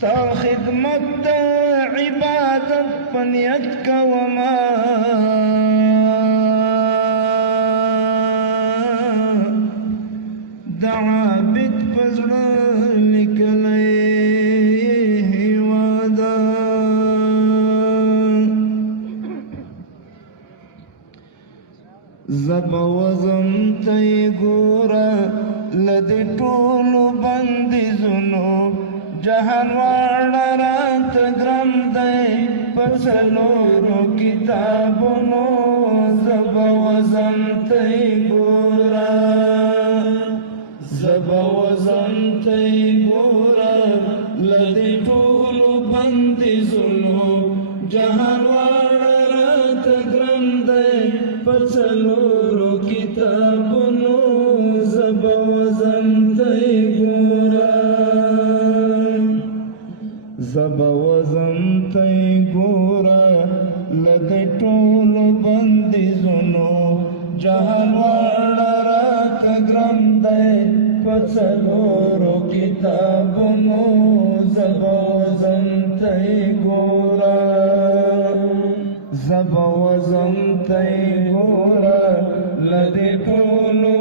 ستا خدمت دا عبادت پنیت کوما دا عابد پزړه لیکلی هیواده زب وزم تی ګوره لدې ټولو بندیزونو جهان واړه راته ګرم دی په څلورو کتابونو زب وزم تی ګوره زب وزم تی ګوره لدې ټولو بندیزونو جهان واړه راته ګرم دی په څلورو کتابونو زب وزم تی ګوره زب وزم تی ګوره لدې ټولو بندیزونو جهان واړه راته ګرم دی په څلورو کتابونو زب وزم تی ګوره زب وزم تی ګوره لدې ټولو